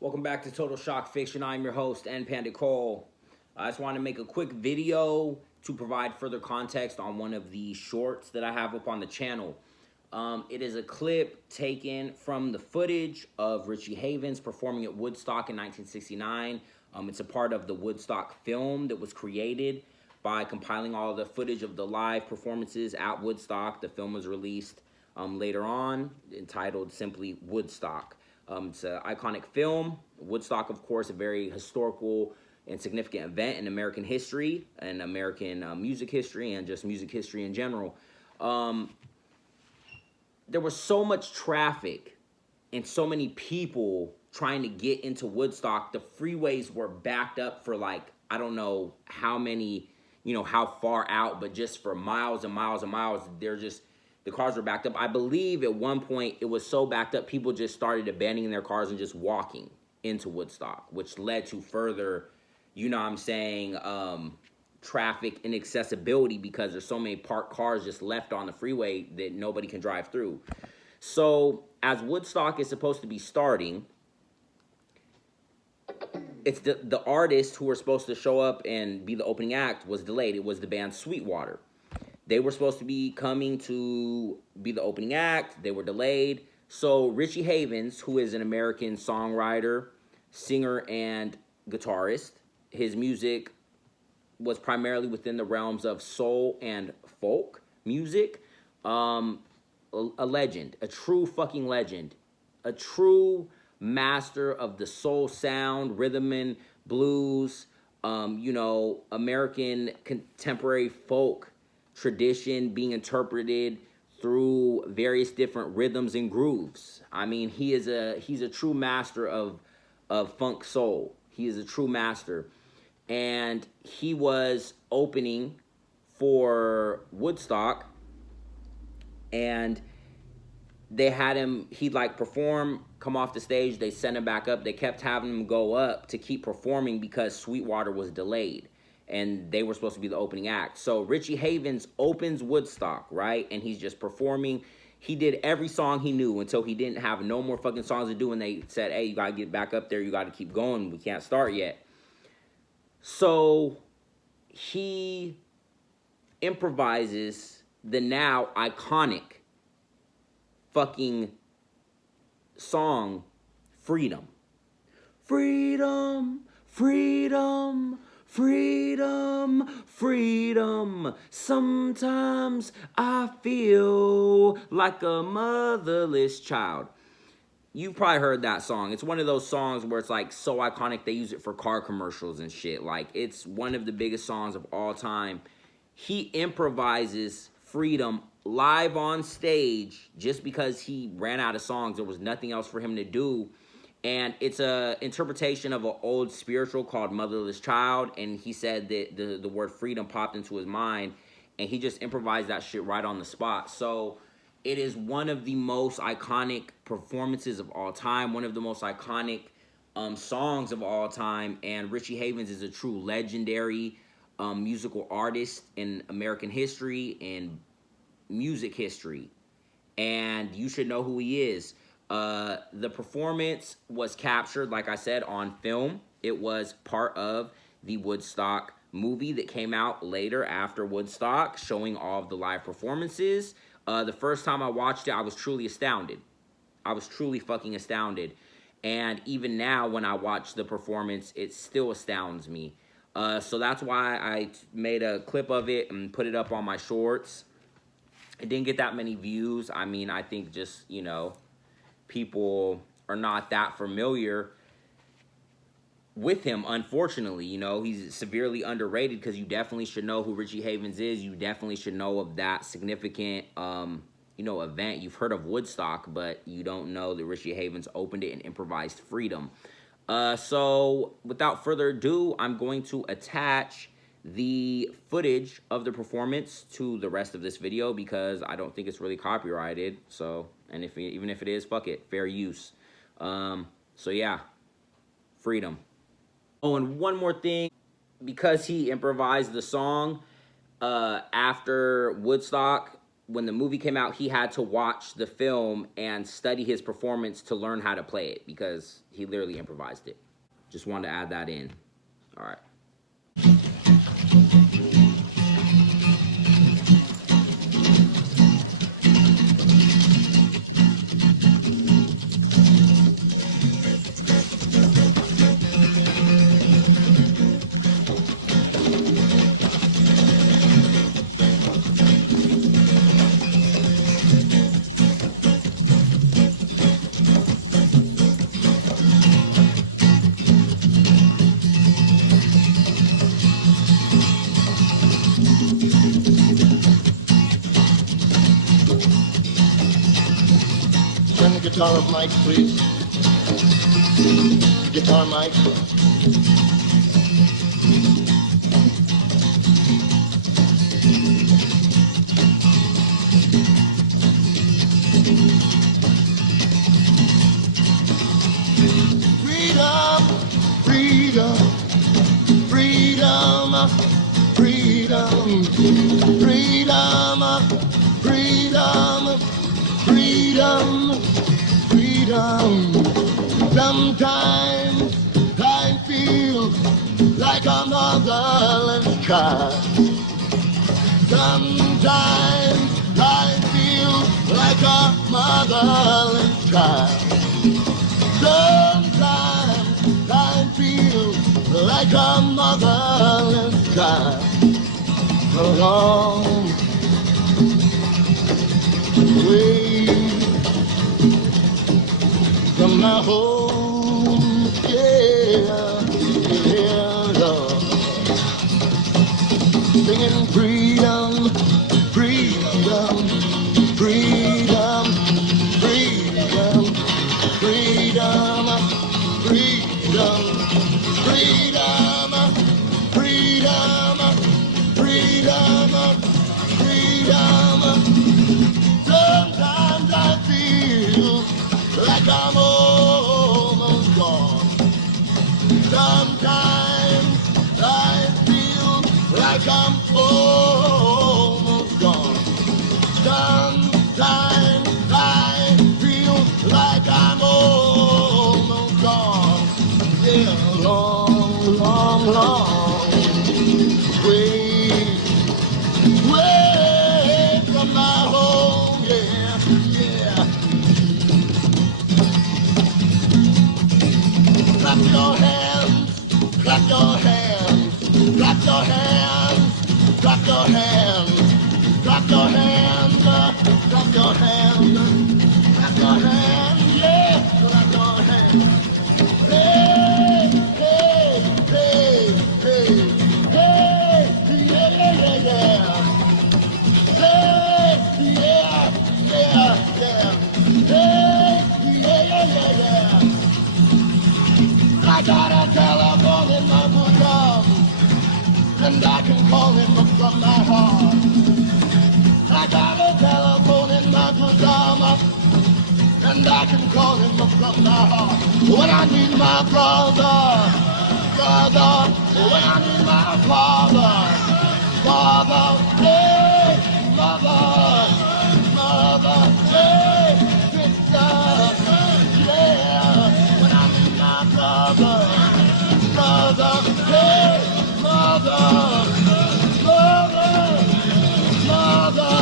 Welcome back to Total Shock Fiction. I'm your host, N. Panda Cole. I just want to make a quick video to provide further context on one of the shorts that I have up on the channel. It is a clip taken from the footage of Richie Havens performing at Woodstock in 1969. It's a part of the Woodstock film that was created by compiling all the footage of the live performances at Woodstock. The film was released later on, entitled simply Woodstock. It's an iconic film. Woodstock, of course, a very historical and significant event in American history and American music history and just music history in general. There was so much traffic and so many people trying to get into Woodstock. The freeways were backed up for like, I don't know how many, how far out, but just for miles and miles and miles. The cars were backed up. I believe at one point it was so backed up, people just started abandoning their cars and just walking into Woodstock, which led to further, traffic inaccessibility because there's so many parked cars just left on the freeway that nobody can drive through. So as Woodstock is supposed to be starting, it's the artist who were supposed to show up and be the opening act was delayed. It was the band Sweetwater. They were supposed to be coming to be the opening act. They were delayed. So Richie Havens, who is an American songwriter, singer, and guitarist, his music was primarily within the realms of soul and folk music. A legend, a true fucking legend, a true master of the soul sound, rhythm and blues, American contemporary folk tradition being interpreted through various different rhythms and grooves. I mean, he's a true master of funk soul. He is a true master. And he was opening for Woodstock, and they had him, he'd like perform, come off the stage, they sent him back up. They kept having him go up to keep performing because Sweetwater was delayed and they were supposed to be the opening act. So Richie Havens opens Woodstock, right? And he's just performing. He did every song he knew until he didn't have no more fucking songs to do, and they said, hey, you gotta get back up there, you gotta keep going, we can't start yet. So he improvises the now iconic fucking song, Freedom. Freedom, freedom, freedom, freedom. Sometimes I feel like a motherless child. You've probably heard that song. It's one of those songs where it's like so iconic they use it for car commercials and shit. Like, it's one of the biggest songs of all time. He improvises Freedom live on stage just because he ran out of songs. There was nothing else for him to do. And it's a interpretation of an old spiritual called Motherless Child. And he said that the word freedom popped into his mind, and he just improvised that shit right on the spot. So it is one of the most iconic performances of all time, one of the most iconic songs of all time. And Richie Havens is a true legendary musical artist in American history and music history. And you should know who he is. The performance was captured, like I said, on film. It was part of the Woodstock movie that came out later after Woodstock, showing all of the live performances. The first time I watched it, I was truly astounded. I was truly fucking astounded. And even now, when I watch the performance, it still astounds me. So that's why I made a clip of it and put it up on my shorts. It didn't get that many views. I mean, I think just, people are not that familiar with him, unfortunately. He's severely underrated because you definitely should know who Richie Havens is. You definitely should know of that significant, event. You've heard of Woodstock, but you don't know that Richie Havens opened it and improvised Freedom. So without further ado, I'm going to attach the footage of the performance to the rest of this video because I don't think it's really copyrighted. So, and even if it is, fuck it, fair use. So yeah, Freedom. Oh, and one more thing, because he improvised the song after Woodstock, when the movie came out, he had to watch the film and study his performance to learn how to play it because he literally improvised it. Just wanted to add that in. All right. Turn the guitar up, Mike, please. Guitar, Mike. Freedom, freedom, freedom, freedom, freedom, freedom, freedom, freedom. Sometimes I feel like a motherless child. Sometimes I feel like a motherless child. Sometimes I feel like a motherless child. A long way from my home, yeah, yeah, Lord. Singing freedom, freedom, freedom, freedom, freedom, freedom, freedom, freedom, freedom, freedom. Sometimes I feel like I'm almost gone. Sometimes I feel like I'm almost gone. Sometimes I feel like I'm almost gone. Yeah, long, long, long way, way from my home. Yeah, yeah. Clap your hands, clap your hands, clap your hands, clap your hands, clap your hands, clap your hands, clap your hands, yeah, clap your hands. Hey, hey, hey, hey, hey, yeah, yeah, yeah, yeah. Hey, yeah, yeah, yeah. Hey, yeah, yeah, yeah, yeah. I got a telephone in my bosom, and I can call him from my heart. I got a telephone in my bosom, and I can call him from my heart. When I need my brother, brother, when I need my father, father, hey, mother, mother, hey, sister, yeah. When I need my brother, brother, hey, mother, mother, mother,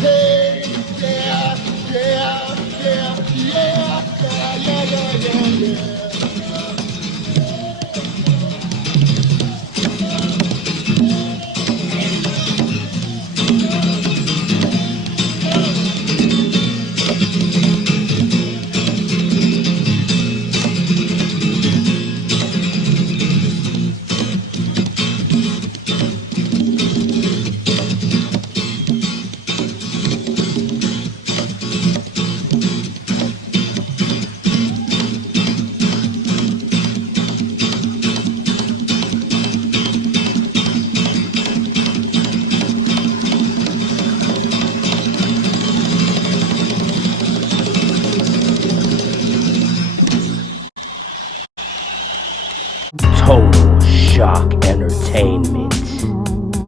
hey, yeah, yeah, yeah, yeah, yeah, yeah, yeah, yeah, yeah.